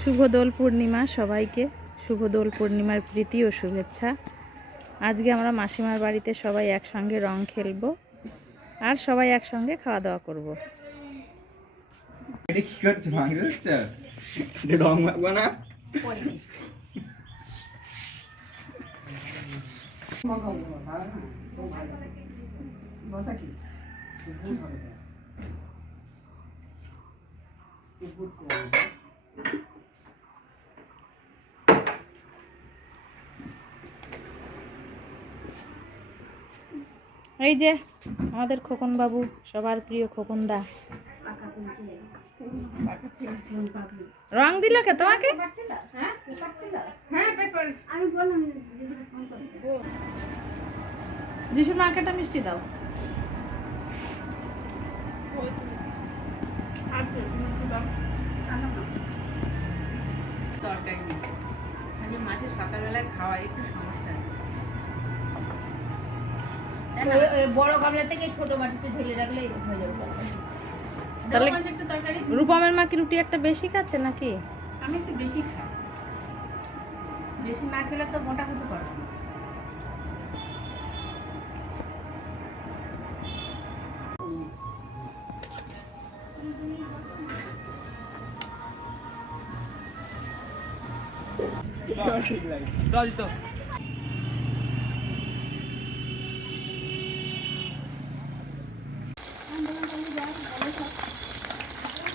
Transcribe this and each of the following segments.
শুভ দোল পূর্ণিমা সবাইকে, শুভ দোল পূর্ণিমার প্রীতি ও শুভেচ্ছা। আজকে আমরা মাসিমার বাড়িতে সবাই একসঙ্গে রং খেলবো আর সবাই একসঙ্গে খাওয়া দাওয়া করবো। এটা কি করছ? ভাঙ যাচ্ছে, এটা রং মাখবো না। এই যে আমাদের খোকন বাবু, সবার প্রিয় খোকন দা। রং দিল কে তোমাকে? যিশুর মার্কেটটা মিষ্টি দাও। মাসে সকালবেলায় খাওয়া একটু সমস্যা, বড় গামলা থেকে ছোট বাটিতে ঢেলে রাখলে হয়ে যাবে। তাহলে রূপমের মা কি রুটি একটা বেশি খাচ্ছে নাকি? আমি একটু বেশি খাই, বেশি না খেলে তো মোটা হতে পারবো না।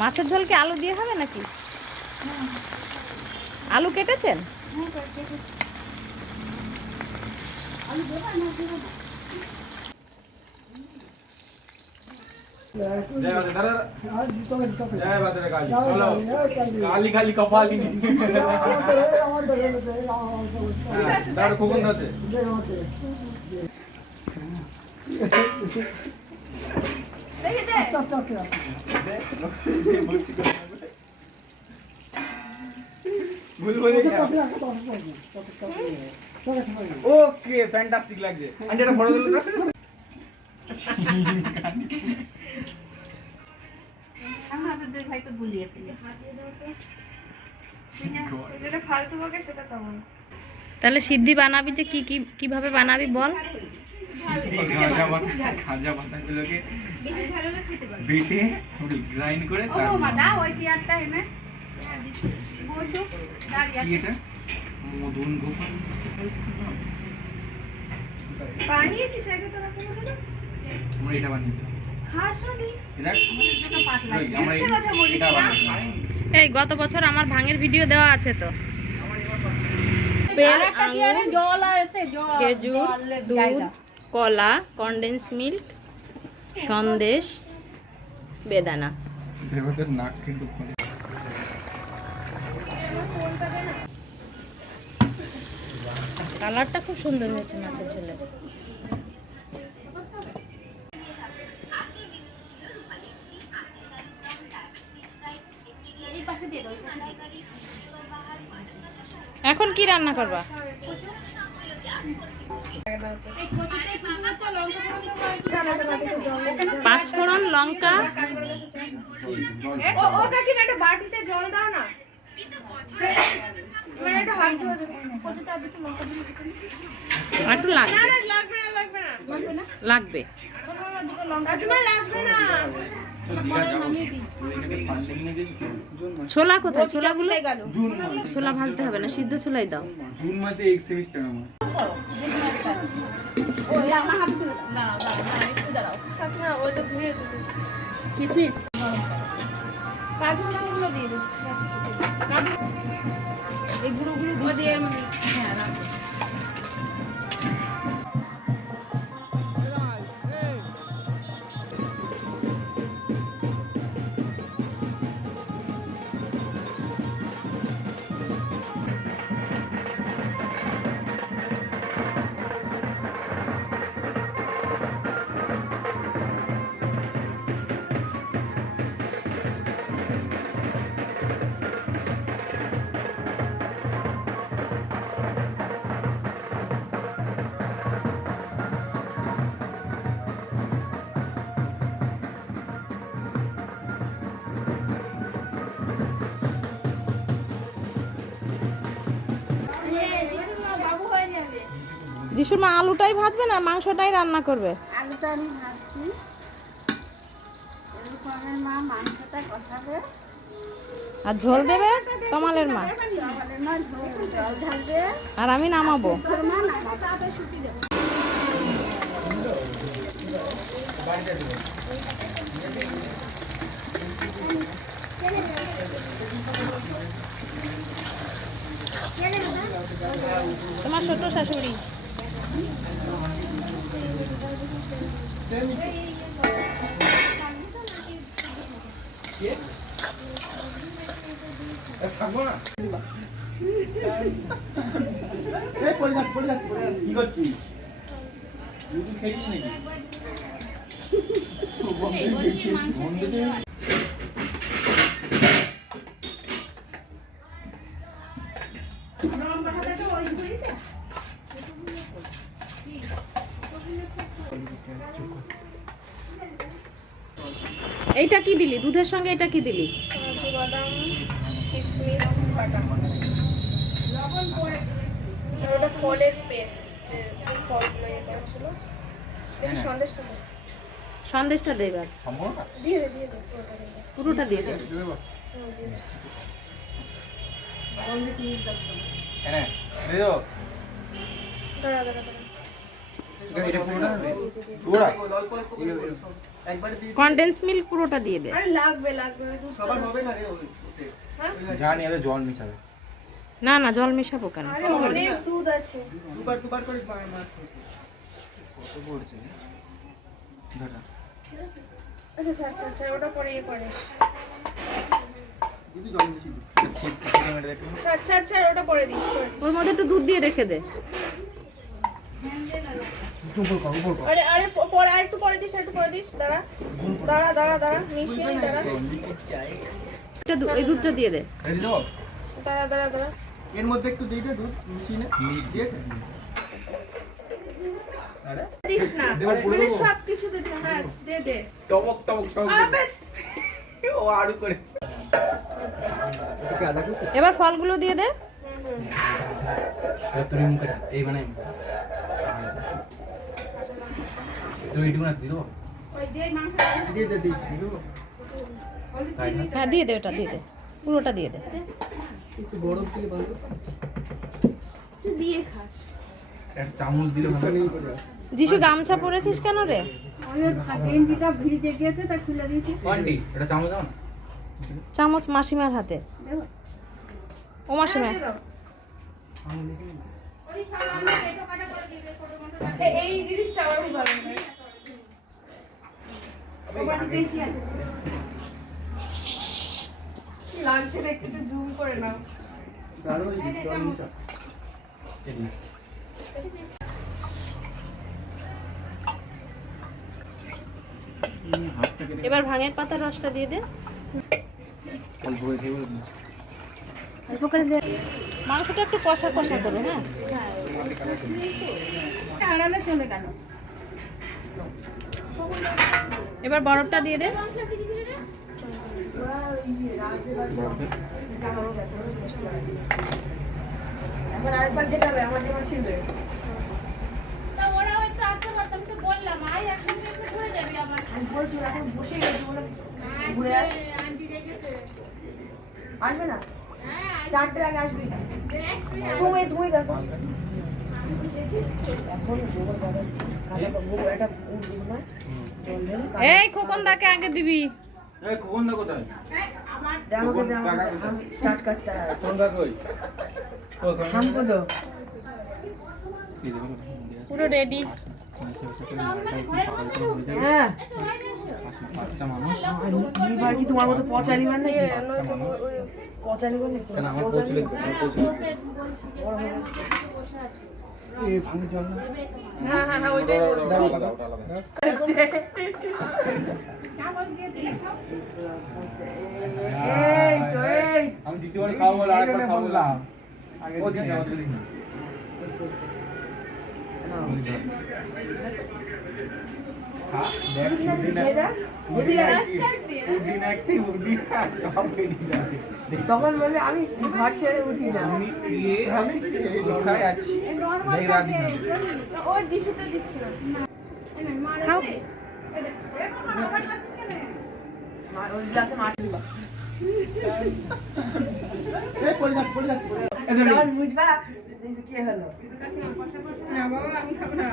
মাছের ঝোল কি আলু দিয়ে হবে নাকি? আলু কেটেছেন? খালি খালি কপালি খোকন দাতে ওকে ফ্যান্টাস্টিক লাগছে। আন্টি এটা ফটো দিল না? আমাদের দুই ভাই তো গুলিয়ে ফেলে। যেটা ফালতু বকে সেটা কেমন? তাহলে সিদ্ধি বানাবি যে কিভাবে বানাবি বল। খাজা পাতাগুলোকে বেটে গ্রাইন্ড করে ওই চেয়ারটা এনে মধুন গোপাল বানিয়েছিস আগে তো আমরা এটা বানিয়েছিলাম। এই গত বছর আমার ভাঙের ভিডিও দেওয়া আছে তো। খেজুর, দুধ, কলা, কনডেন্স মিল্ক, সন্দেশ, বেদানা। নাক কিন্তু কালারটা খুব সুন্দর হয়েছে মাছের ঝোলে। এখন কি রান্না করবা? পাঁচ ফোড়ন, লঙ্কা। বাটিতে জল দাও না, একটু লাগবে। ছোলা কোথায়? ছোলাগুলো ছোলা ভাজতে হবে না, সিদ্ধ ছোলাই দাও। জুন মাসে এক সেমিস্টার আমার। কিসমিস, কাজু বাদামগুলো দিয়ে দিন। এই গুঁড়োগুলো দিয়ে হ্যাঁ যিশুর মা আলুটাই ভাজবে না মাংসটাই রান্না করবে? আলুটা আমি ভাজছি, এরকমের মা মাংসটা কষাবে, আর ঝোল দেবে তমালের মা, আমাদের মা জল ঢালবে, আর আমি নামাবো। তোর মা নামাবে, ছুটি দেবে। তোমার ছোট শাশুড়ি। থাকবো না কি করছিস? তুই খেয়েছিস নাকি? এইটা কি দিলি দুধের সঙ্গে? এটা কি দিলি? কাজু বাদাম, কিশমিশ বাটা, আর ওটা ফলের পেস্ট, যে ফলগুলো ইয়ে করা ছিল। দেখি সন্দেশটা দে। সন্দেশটা দে এবার, সম্পূর্ণ না? দিয়ে দে, পুরোটা দিয়ে দে। পুরোটা দিয়ে দে। হ্যাঁ দিয়ে দাও। দাঁড়া দাঁড়া দাঁড়া। এটা পুরোটা না? পুরোটা? কনডেন্স মিল্ক পুরোটা দিয়ে দে। আরে লাগবে লাগবে, দুধ সবার হবে না। জানি আরে জল মিশাবে। না না জল মেশাবো কেন? আরে অনেক দুধ আছে। দুবার করে কত পড়ছে? দাদা আচ্ছা আচ্ছা আচ্ছা আচ্ছা, ওটা পরে ইয়ে করিস। আচ্ছা আচ্ছা, ওটা পরে দিস। ওর মধ্যে একটু দুধ দিয়ে রেখে দে। আরে আরে পরে আর একটু পরে দিস, আর একটু পরে দিস। দাঁড়া দাঁড়া দাঁড়া দাঁড়া, মিশিয়ে নি, দাঁড়া এই দুধটা দিয়ে দে। রেডি দাও। দাঁড়া দাঁড়া দাঁড়া। এর মধ্যে একটু দিয়ে দে দুধ মিশিয়ে নে দিয়েছে আরে দিস না, দেবো, পুরো মানে দেবো? সব কিছু দিতে, হ্যাঁ দে দে। টবক টবক টবক। আবে ও আড়ু করে। ওকে আদা করতে এবার ফলগুলো দিয়ে দে। তোর মুখে এই মানে তো এইটুকু না দিও। ওই যে মাংস দিয়ে দে দিয়ে দেবো তাই না? হ্যাঁ দিয়ে দে, ওটা দিয়ে দে, পুরোটা দিয়ে দে। একটু বড় থেকে ভালো তুই দিয়ে খাস। একটা চামচ দিলে ভালো। নেই করে যিশু গামছা পরেছিস কেন রে? ওই গেঞ্জিটা ভিজে গিয়েছে, তাই খুলে দিয়েছি। কোয়ান্টি এটা চামচ দাও না। চামচ মাসিমার হাতে। দেবো? ও মাসিমা, দিয়ে দাও। আমি লিখে নিই এই জিনিসটা আমার খুব ভালো লাগে। কি লাগছে দেখতে, একটু জুম করে নাও। দাঁড়ো এই জল মিশা এবার ভাঙের পাতার রসটা দিয়ে দে। অল্প করে দিয়ে অল্প করে দে। মাংসটা একটু কষা কষা করো, হ্যাঁ। আড়ালে চলে গেল। এবার বরফটা দিয়ে দে। এখন আরেকবার যেটা হবে, আমার যেমন ছিল। বলছি এখন বসে গেছে বলে ঘুরে আসবে না, 4টে আগে আসবি। তুমি তুমি দেখো এখন গোবর বানাচ্ছিস, কাদা গোবর একটা উঠবো না, জল ঢেলে এই খোকন দাকে আগে দিবি। এই কোন না কোথায়? দেখো টাকা কইছে? স্টার্ট করতে হয়। কোন দা কই? ও কোন? हमको दो। পুরো রেডি। হ্যাঁ বাচ্চা মানুষ। লিভার কি তোমার মতো পচা লিভার নাকি? বাচ্চা মানুষ। পচা লিভার নাকি? কেন আমার পৌঁছলে এই ভাঙে জল না হ্যাঁ হ্যাঁ হ্যাঁ, ওইটাই বলছি। এই তো এই আমি দ্বিতীয়বার খাবো বলে আরেকবার খাবো বললাম। আগে ও দিস না, ও দিস না। হ্যাঁ, দেখ, দিয়ে দাও। দিয়ে দাও। উদিন একটি উদিন সব বেরিয়ে যাবে। তখন বলে আমি ঘর ছেড়ে উঠি না। আমি কোথায় আছি দেখ রাধি ওর টিস্যুটা দিচ্ছিলাম। খাও। ওর গ্লাসে মাটি দিবা। এই পড়ে যাচ্ছে পড়ে যাচ্ছে পড়ে যাচ্ছে। তখন বুঝবা কি হলো। না বাবা আমি খাবো না।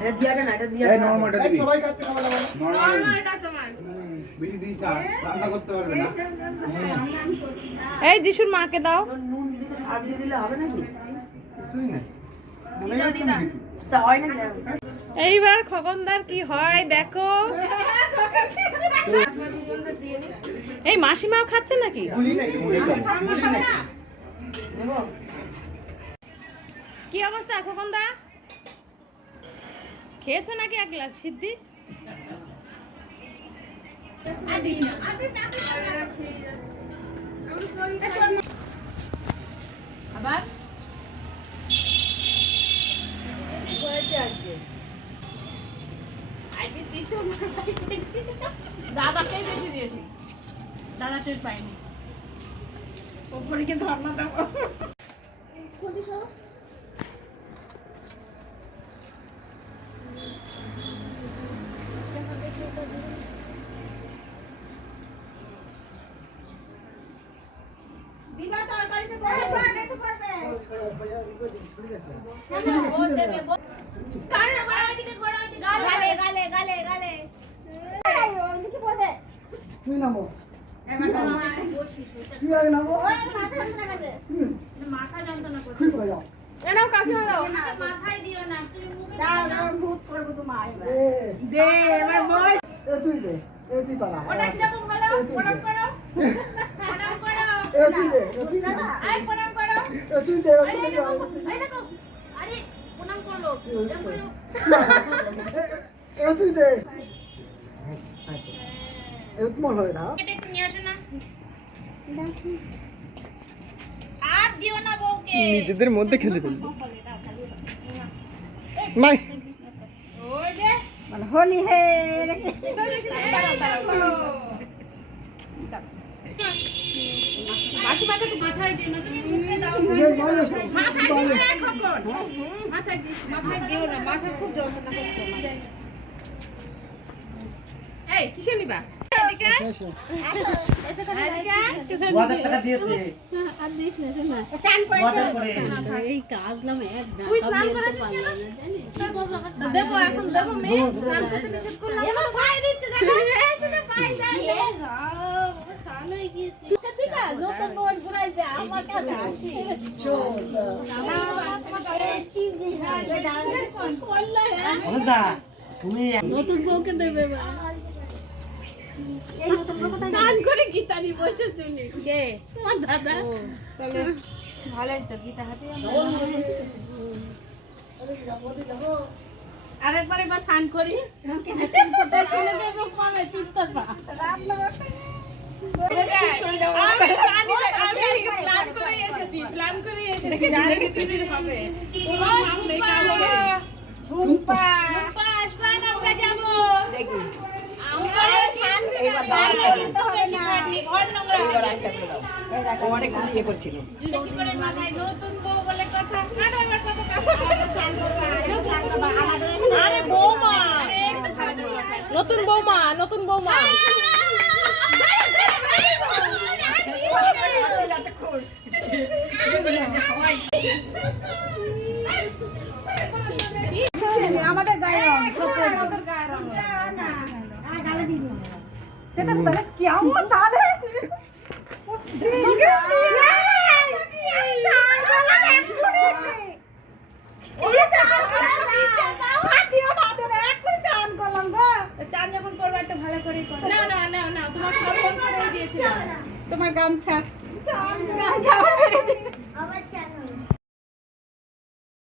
এটা দিয়া না, এটা দিয়া এই নরমালটা এই দিবি সবাই খাচ্ছে খাবার দাবার। নরমালটা তোমার। বেশি দিস না রান্না করতে পারবে না এই যিশুর মাকে দাও। নুন দিতে সার দিয়ে দিলে হবে নাকি? কিছুই না মনে হচ্ছে না কিছু তা হয় না কেন? এইবার খগনদার কি হয় দেখো। এই মাসিমাও খাচ্ছে নাকি? গুলি নাকি গুলি নাকি? দেবো? কি অবস্থা খগনদা? খেয়েছো নাকি এক গ্লাস সিদ্ধি? আবার দাদাকেই বেশি দিয়েছি, দাদা টের পাইনি। ওপরে কিন্তু রান্না দাও। দিবা তরকারিতে পড়ে একটু করবে। কানে বড় দিকে বড় দিকে গালে গালে গালে গালে ওইদিকে পড়বে। তুই নামো তুই আগে নামো মাথা যন্ত্রণা করছে। তুই পড়ে যাও। এনাও কাকিমা দাও। মাথায় দিও না, তুমি মুখে দাও দাও ভূত করব তোমার এবার। এ দে এবার বল। এ তুই দে এ তুই পালা ওটা কি রকম হলো? প্রণাম করো। প্রণাম করো। এ তুই দে এ তুই দে আই প্রণাম করো। এ তুই দে এই দেখো, এই দেখো। আরে প্রণাম করো। এ তুই দে এ তোমার হয় না এটা একটু নিয়ে আসো না। হাত দিও না বউকে। নিজেদের মধ্যে খেলে ফেলবি মাই ওই যে মানে হোলি হে মাসি মাকে একটু মাথায় দিও না, তুমি মুখে দাও। মাথায় দিও না এখন। মাথায় দিও না, মাথা খুব যন্ত্রণা করছে আমার। এই কিসে নিবা? এদিকে এদিকে টাকা দিয়েছে চান করে এই কাজলাম এক তুই স্নান করেছিস কেন? দেবো এখন দেবো মেয়ে স্নান করতে নিষেধ করলাম। এবার পাই দিচ্ছে দেখো এই শুনে পাই যায় এ স্নান হয়ে গিয়েছে দিকা নতুন বল ঘুরাইছে আমার কাছে আসি অনুদা তুমি নতুন বউকে দেবে গান করে গীতারি বসে শুনি কে? তোমার দাদা তাহলে ভালোই তো গীতা হাতে আরেকবার একবার স্নান করি অনেক ইয়ে করছিল আরে বৌমা, নতুন বৌমা, নতুন বৌমা। আমাদের গায়ে রং সেটা তাহলে কেমন তাহলে চান যখন করবো একটা ভালো করে করো। না না না না, তোমার সব বন্ধ করে দিয়েছিলাম। তোমার গামছা